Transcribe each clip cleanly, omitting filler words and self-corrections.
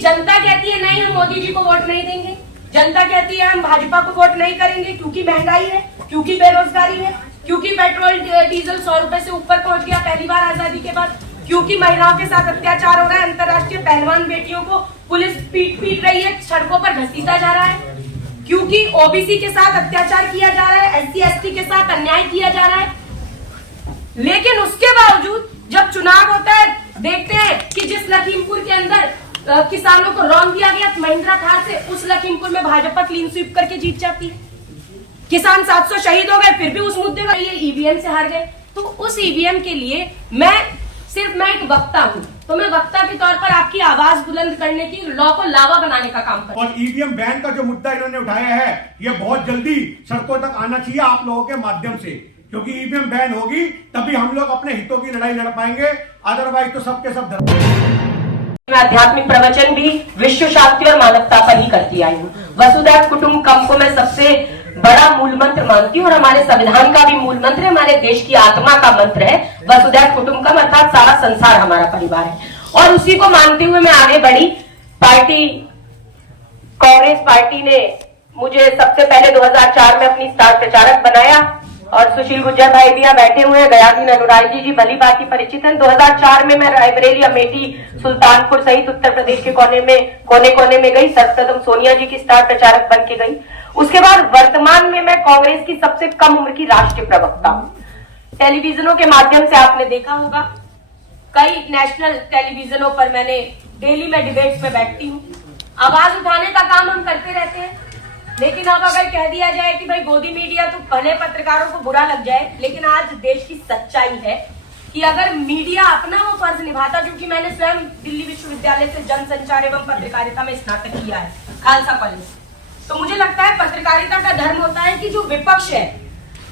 जनता कहती है नहीं हम मोदी जी को वोट नहीं देंगे, जनता कहती है हम भाजपा को वोट नहीं करेंगे क्योंकि महंगाई है, क्योंकि बेरोजगारी है, क्योंकि पेट्रोल डीजल 100 रुपए से ऊपर पहुंच गया पहली बार आजादी के बाद, क्योंकि महिलाओं के साथ अत्याचार हो रहा है, अंतर्राष्ट्रीय पहलवान बेटियों को पुलिस पीट रही है, सड़कों पर घसीटा जा रहा है, क्योंकि ओबीसी के साथ अत्याचार किया जा रहा है, एससी एसटी के साथ अन्याय किया जा रहा है। लेकिन उसके बावजूद जब चुनाव होता है देखते हैं कि जिस लखीमपुर के अंदर किसानों को रौंद दिया गया महिंद्रा थार से, उस लखीमपुर में भाजपा क्लीन स्वीप करके जीत जाती है। किसान 700 शहीद हो गए फिर भी उस मुद्दे पर ये ईवीएम से हार गए। तो उस ईवीएम के लिए मैं एक वक्ता हूँ, तो मैं वक्ता के तौर पर आपकी आवाज बुलंद करने की, लॉ को लावा बनाने का काम करूँ। और ईवीएम बैन का जो मुद्दा इन्होंने उठाया है ये बहुत जल्दी सड़कों तक आना चाहिए आप लोगों के माध्यम से, क्योंकि ईवीएम बैन होगी तभी हम लोग अपने हितों की लड़ाई लड़ पाएंगे, अदरवाइज तो सबके सब मैं आध्यात्मिक प्रवचन भी विश्व शांति और मानवता पर ही करती आई हूँ। वसुधैव कुटुंबकम को मैं सबसे बड़ा मूल मंत्र मानती हूँ और हमारे संविधान का भी मूल मंत्र है, हमारे देश की आत्मा का मंत्र है वसुधैव कुटुंबकम, अर्थात सारा संसार हमारा परिवार है। और उसी को मानते हुए मैं आगे बढ़ी। पार्टी कांग्रेस पार्टी ने मुझे सबसे पहले 2004 में अपनी स्टार प्रचारक बनाया और सुशील गुर्जर भाई भी यहाँ बैठे हुए हैं, गयादीन अनुरागी जी भली भांति परिचित हैं। 2004 में मैं रायबरेली, अमेठी, सुल्तानपुर सहित उत्तर प्रदेश के कोने कोने में गई, सर्वप्रथम सोनिया जी की स्टार प्रचारक बन के गई। उसके बाद वर्तमान में मैं कांग्रेस की सबसे कम उम्र की राष्ट्रीय प्रवक्ता हूँ। टेलीविजनों के माध्यम से आपने देखा होगा, कई नेशनल टेलीविजनों पर मैंने डेली में डिबेट्स में बैठती हूँ। आवाज उठाने का काम हम करते रहते हैं, लेकिन अब अगर कह दिया जाए कि भाई गोदी मीडिया, तो भले पत्रकारों को बुरा लग जाए, लेकिन आज देश की सच्चाई है कि अगर मीडिया अपना वो फर्ज निभाता, क्योंकि मैंने स्वयं दिल्ली विश्वविद्यालय से जनसंचार एवं पत्रकारिता में स्नातक किया है, खालसा कॉलेज, तो मुझे लगता है पत्रकारिता का धर्म होता है कि जो विपक्ष है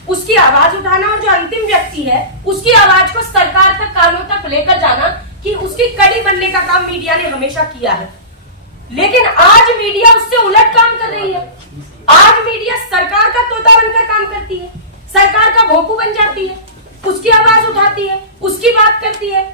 उसकी आवाज उठाना और जो अंतिम व्यक्ति है उसकी आवाज को सरकार तक, कानों तक लेकर जाना, कि उसकी कड़ी बनने का काम मीडिया ने हमेशा किया है। लेकिन आज मीडिया उससे उलट काम कर रही है। आज मीडिया सरकार का तोता बनकर काम करती है, सरकार का भोंपू बन जाती है, उसकी आवाज उठाती है, उसकी बात करती है।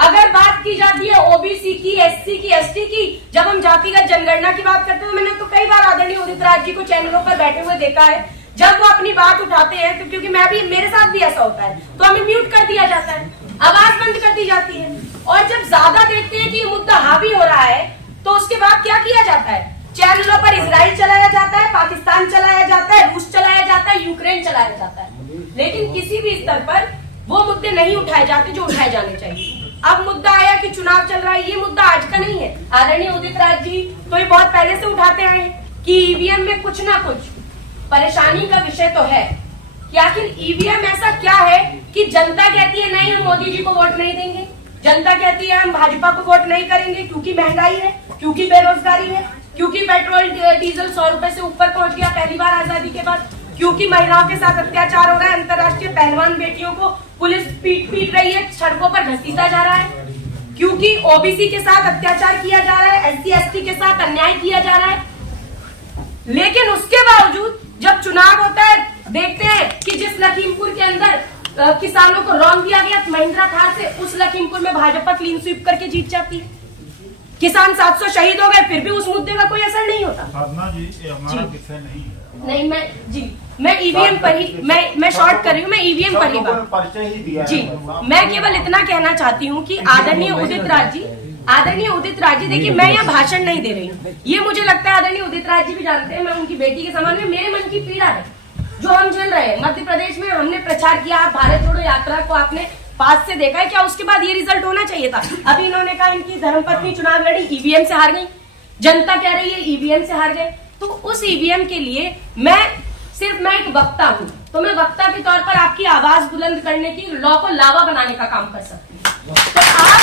अगर बात की जाती है ओबीसी की, एससी की, एसटी की, जब हम जातिगत जनगणना की बात करते हैं, मैंने तो कई बार आदरणीय उदित राज जी को चैनलों पर बैठे हुए देखा है, जब वो अपनी बात उठाते हैं तो क्योंकि मेरे साथ भी ऐसा होता है, तो हमें म्यूट कर दिया जाता है, आवाज बंद कर दी जाती है। और जब ज्यादा देखते हैं कि ये मुद्दा हावी हो रहा है तो उसके बाद क्या किया जाता है, चैनलों पर इजराइल चलाया जाता है, पाकिस्तान चलाया जाता है, रूस चलाया जाता है, यूक्रेन चलाया जाता है, लेकिन किसी भी स्तर पर वो मुद्दे नहीं उठाए जाते जो उठाए जाने चाहिए। अब मुद्दा आया कि चुनाव चल रहा है, ये मुद्दा आज का नहीं है। आदरणीय उदित राज जी तो ये बहुत पहले से उठाते आए कि ईवीएम में कुछ ना कुछ परेशानी का विषय तो है कि आखिर ईवीएम ऐसा क्या है कि जनता कहती है नहीं हम मोदी जी को वोट नहीं देंगे, जनता कहती है हम भाजपा को वोट नहीं करेंगे क्योंकि महंगाई है, क्योंकि बेरोजगारी है, क्योंकि पेट्रोल डीजल 100 रुपए से ऊपर पहुंच गया पहली बार आजादी के बाद, क्योंकि महिलाओं के साथ अत्याचार हो रहा है, अंतर्राष्ट्रीय पहलवान बेटियों को पुलिस पीट रही है, सड़कों पर घसीटा जा रहा है, क्योंकि ओबीसी के साथ अत्याचार किया जा रहा है, एससी एसटी के साथ अन्याय किया जा रहा है। लेकिन उसके बावजूद जब चुनाव होता है देखते हैं कि जिस लखीमपुर के अंदर किसानों को रौंद दिया गया महिंद्रा थार से, उस लखीमपुर में भाजपा क्लीन स्वीप करके जीत जाती है। किसान 700 शहीद हो गए फिर भी उस मुद्दे का कोई असर नहीं होता। साधना जी, ये हमारा विषय नहीं है। नहीं, मैं ईवीएम पर ही मैं शॉर्ट कर रही हूँ, मैं ईवीएम पर ही परिचय ही दिया जी। मैं केवल इतना कहना चाहती हूँ कि आदरणीय उदित राज जी देखिए, मैं यहाँ भाषण नहीं दे रही हूँ, ये मुझे लगता है आदरणीय उदित राज जी भी जानते हैं, मैं उनकी बेटी के समान में, मेरे मन की पीड़ा है जो हम झेल रहे हैं। मध्य प्रदेश में हमने प्रचार किया, भारत जोड़ो यात्रा को आपने पास से देखा है, क्या उसके बाद ये रिजल्ट होना चाहिए था? अभी इन्होंने कहा इनकी धर्मपत्नी चुनाव लड़ी, ईवीएम से हार गई, जनता कह रही है ईवीएम से हार गए। तो उस ईवीएम के लिए मैं एक वक्ता हूँ, तो मैं वक्ता के तौर पर आपकी आवाज बुलंद करने की, लॉ को लावा बनाने का काम कर सकती हूँ। तो आप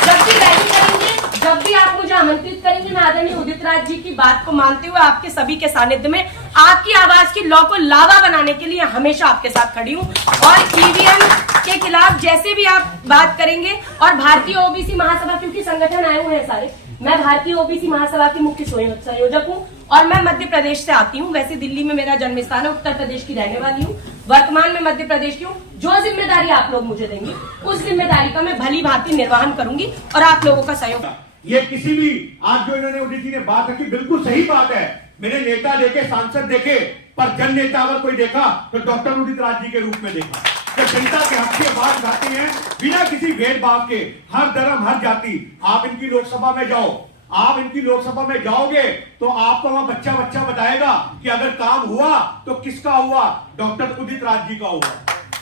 जब भी रैली करेंगे, जब भी आप मुझे आमंत्रित करेंगे, मैं आदरणीय उदित राज जी की बात को मानते हुए आपके सभी के सानिध्य में आपकी आवाज की लॉ को लावा बनाने के लिए हमेशा आपके साथ खड़ी हूँ। और ईवीएम के खिलाफ जैसे भी आप बात करेंगे, और भारतीय ओबीसी महासभा, क्योंकि संगठन आए हुए हैं सारे, मैं भारतीय ओबीसी महासभा की मुख्य संयोजक हूँ और मैं मध्य प्रदेश से आती हूँ। वैसे दिल्ली में मेरा जन्म स्थान है, उत्तर प्रदेश की रहने वाली हूँ, वर्तमान में मध्य प्रदेश की हूँ। जो जिम्मेदारी आप लोग मुझे देंगे उस जिम्मेदारी का मैं भली भांति निर्वहन करूंगी और आप लोगों का सहयोग। ये किसी भी आज जो इन्होंने उदित जी ने बात रखी बिल्कुल सही बात है। मैंने नेता देखे, सांसद देखे, पर जन नेता अगर कोई देखा तो डॉक्टर उदित राज जी के रूप में देखा। जो जनता के हक के बात उठाते हैं बिना किसी भेदभाव के, हर धर्म हर जाति। आप इनकी लोकसभा में जाओ, आप इनकी लोकसभा में जाओगे तो आपको वहां बच्चा बच्चा बताएगा कि अगर काम हुआ तो किसका हुआ, डॉक्टर उदित राज जी का हुआ।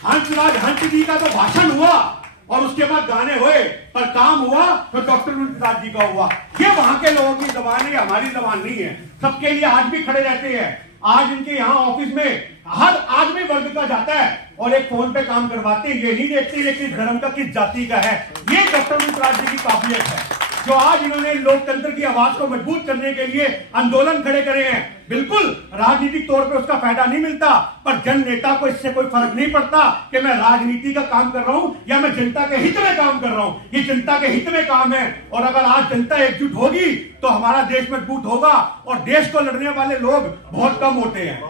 हंसराज हंस जी का तो भाषण हुआ और उसके बाद गाने हुए, पर काम हुआ तो डॉक्टर उदित राज जी का हुआ। ये वहां के लोगों की जबान है, हमारी जबान नहीं है। सबके लिए आज भी खड़े रहते हैं। आज इनके यहाँ ऑफिस में हर आदमी वर्ग का जाता है और एक फोन पे काम करवाते हैं। ये नहीं देखते ये किस धर्म का, किस जाति का है। ये डॉक्टर उदित राज जी की काबिलियत है जो आज इन्होंने लोकतंत्र की आवाज को मजबूत करने के लिए आंदोलन खड़े करे हैं। बिल्कुल राजनीतिक तौर पे उसका फायदा नहीं मिलता, पर जन नेता को इससे कोई फर्क नहीं पड़ता कि मैं राजनीति का काम कर रहा हूं या मैं जनता के हित में काम कर रहा हूं। ये जनता के हित में काम है और अगर आज जनता एकजुट होगी तो हमारा देश मजबूत होगा। और देश को लड़ने वाले लोग बहुत कम होते हैं,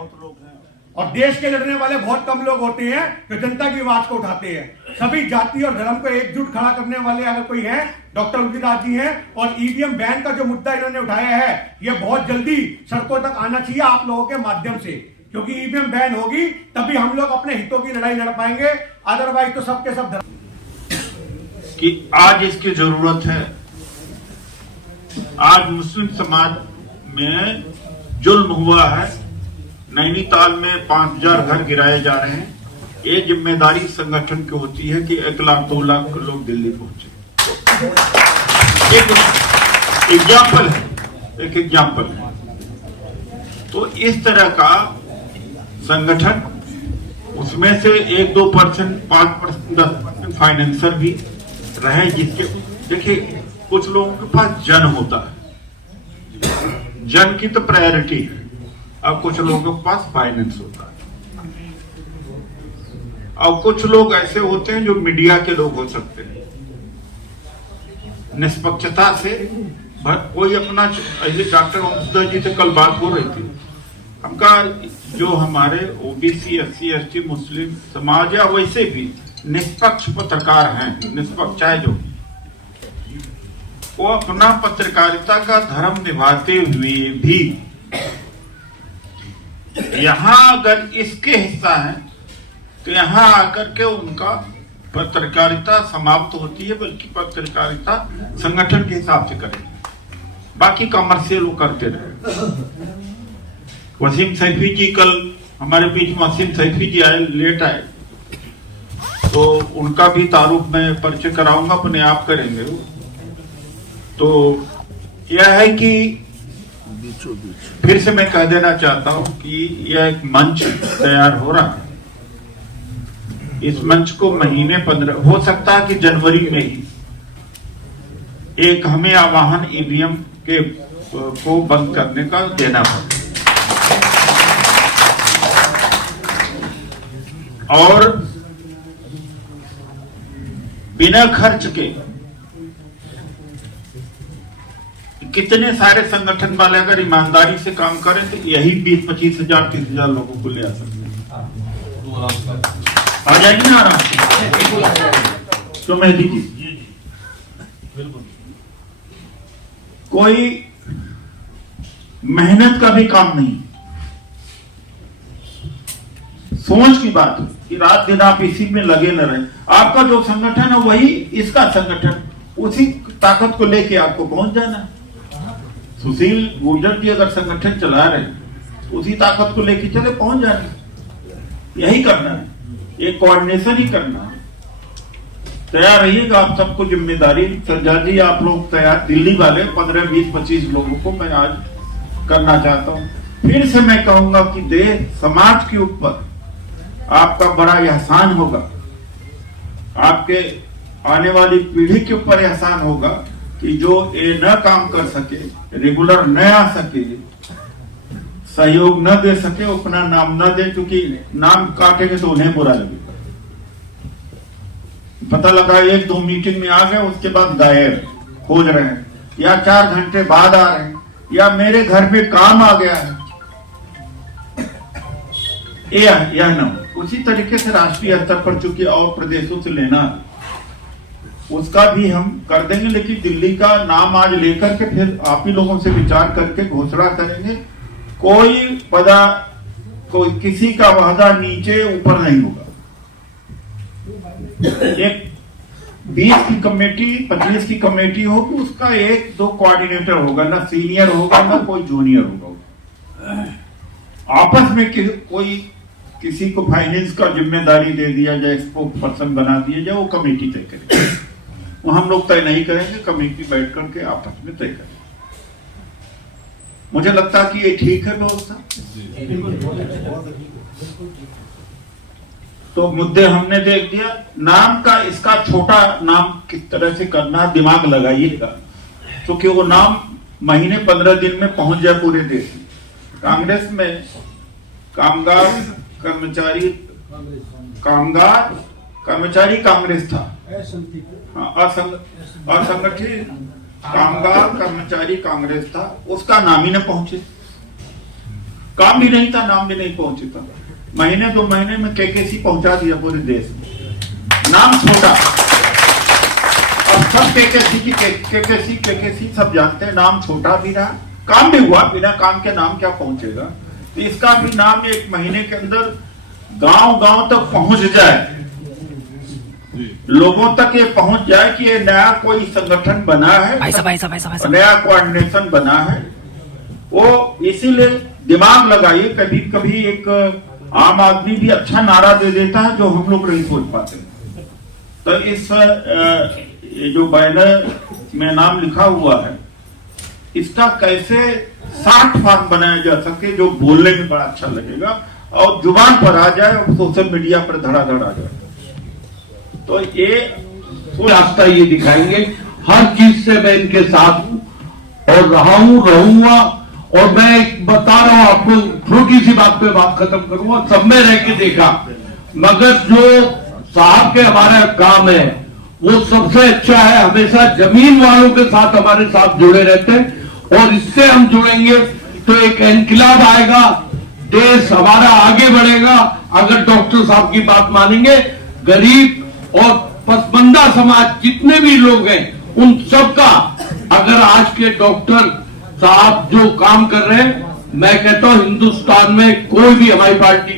और देश के लड़ने वाले बहुत कम लोग होते हैं जो जनता की आवाज को उठाते हैं। सभी जाति और धर्म को एकजुट खड़ा करने वाले अगर कोई है, डॉक्टर उदित राज जी हैं। और ईवीएम बैन का जो मुद्दा इन्होंने उठाया है, ये बहुत जल्दी सड़कों तक आना चाहिए आप लोगों के माध्यम से, क्योंकि ईवीएम बैन होगी तभी हम लोग अपने हितों की लड़ाई लड़ पाएंगे। अदरवाइज तो सबके सब धर्म कि आज इसकी जरूरत है। आज मुस्लिम समाज में जुल्म हुआ है। नैनीताल में 5000 घर गिराए जा रहे हैं। ये जिम्मेदारी संगठन की होती है कि 1 लाख 2 लाख लोग दिल्ली पहुंचे। एक एग्जाम्पल है, एक एग्जाम्पल है। तो इस तरह का संगठन, उसमें से 1-2%, 5%, 10% फाइनेंसर भी रहे, जिसके देखिए कुछ लोगों के पास जन होता है, जन की तो प्रायोरिटी है। अब कुछ लोगों के पास फाइनेंस होता है। अब कुछ लोग ऐसे होते हैं जो मीडिया के लोग हो सकते हैं, निष्पक्षता से कोई अपना, डॉक्टर वंशधर जी से कल बात हो रही थी, हम कहा जो हमारे ओबीसी, एससी, एसटी, मुस्लिम समाज या वैसे भी निष्पक्ष पत्रकार हैं, निष्पक्ष है जो, वो अपना पत्रकारिता का धर्म निभाते हुए भी यहां अगर इसके हिस्सा है तो यहां आकर के उनका पत्रकारिता समाप्त होती है, बल्कि पत्रकारिता संगठन के हिसाब से करेंगे, बाकी कमर्शियल वो करते रहे। वसीम सैफी जी, कल हमारे बीच में वसीम सैफी जी आए, लेट आए, तो उनका भी तारुफ में परिचय कराऊंगा, अपने आप करेंगे वो। तो यह है कि फिर से मैं कह देना चाहता हूं कि यह एक मंच तैयार हो रहा है। इस मंच को महीने 15 हो सकता है कि जनवरी में ही एक हमें आह्वान ईवीएम के को बंद करने का देना पड़े, और बिना खर्च के कितने सारे संगठन वाले अगर ईमानदारी से काम करें तो यही 20-25 हजार 30,000 लोगों को ले आ सकते हैं। आ जाएगी ना आराम से। तो मैं दीजिए, कोई मेहनत का भी काम नहीं, सोच की बात है कि रात दिन आप इसी में लगे न रहे। आपका जो संगठन है वही इसका संगठन, उसी ताकत को लेके आपको पहुंच जाना है। सुशील गुर्जर जी अगर संगठन चला रहे उसी ताकत को लेके चले, पहुंच जाने। यही करना है, ये कोऑर्डिनेशन ही करना है। तैयार रहिएगा आप सबको जिम्मेदारी। सरदार जी आप लोग तैयार, दिल्ली वाले 15, 20, 25 लोगों को मैं आज करना चाहता हूं। फिर से मैं कहूंगा कि देश समाज के ऊपर आपका बड़ा एहसान होगा, आपके आने वाली पीढ़ी के ऊपर एहसान होगा कि जो ये न काम कर सके, रेगुलर न आ सके, सहयोग न दे सके, अपना नाम न दे, क्योंकि नाम काटेंगे तो उन्हें बुरा लगेगा। पता लगा 1-2 मीटिंग में आ गए, उसके बाद गायब, खोज रहे हैं, या 4 घंटे बाद आ रहे हैं, या मेरे घर में काम आ गया है, यह न। उसी तरीके से राष्ट्रीय स्तर पर चूंकि और प्रदेशों से लेना, उसका भी हम कर देंगे, लेकिन दिल्ली का नाम आज लेकर के फिर आप ही लोगों से विचार करके घोषणा करेंगे। कोई किसी का वादा नीचे ऊपर नहीं होगा। एक 20 की कमेटी 25 की कमेटी होगी, उसका 1-2 कोऑर्डिनेटर होगा, ना सीनियर होगा ना कोई जूनियर होगा। आपस में कोई किसी को फाइनेंस का जिम्मेदारी दे दिया जाए, स्पोक्स पर्सन बना दिया जाए, वो कमेटी तय करेगी। वो हम लोग तय नहीं करेंगे, कमेटी बैठ करके आपस में तय करेंगे। मुझे लगता है कि ये ठीक है व्यवस्था। तो मुद्दे हमने देख दिया। नाम का इसका छोटा नाम किस तरह से करना, दिमाग लगाइएगा, क्योंकि वो नाम महीने 15 दिन में पहुंच जाए पूरे देश में। कांग्रेस में कामगार कर्मचारी कांग्रेस था, असंगठित कामगार कर्मचारी कांग्रेस था, उसका नाम ही न पहुंचे। काम भी नहीं था, नाम भी नहीं पहुंचे था। महीने 2 महीने में केकेसी पहुंचा दिया पूरे देश में, नाम छोटा। और सब केकेसी सब जानते हैं, नाम छोटा भी रहा, काम भी हुआ। बिना काम के नाम क्या पहुंचेगा। तो इसका भी नाम 1 महीने के अंदर गांव तक पहुंच जाए, लोगों तक ये पहुंच जाए कि ये नया कोई संगठन बना है, नया कोऑर्डिनेशन बना है। वो इसीलिए दिमाग लगाइए। कभी कभी एक आम आदमी भी अच्छा नारा दे देता है जो हम लोग नहीं सोच पाते। तो इस ये जो बैनर में नाम लिखा हुआ है, इसका कैसे 60 फॉर्म बनाया जा सके जो बोलने में बड़ा अच्छा लगेगा और जुबान पर आ जाए और सोशल मीडिया पर धड़ाधड़ आ जाए। तो ये रास्ता ये दिखाएंगे। हर चीज से मैं इनके साथ हूं और रहूंगा। और मैं बता रहा हूं आपको, छोटी सी बात पे बात खत्म करूंगा। सब में रह के देखा, मगर जो साहब के हमारा काम है वो सबसे अच्छा है। हमेशा जमीन वालों के साथ हमारे साथ जुड़े रहते हैं और इससे हम जुड़ेंगे तो एक इनकलाब आएगा, देश हमारा आगे बढ़ेगा। अगर डॉक्टर साहब की बात मानेंगे, गरीब और पसमंदा समाज जितने भी लोग हैं उन सबका, अगर आज के डॉक्टर साहब जो काम कर रहे हैं, मैं कहता हूं हिंदुस्तान में कोई भी हमारी पार्टी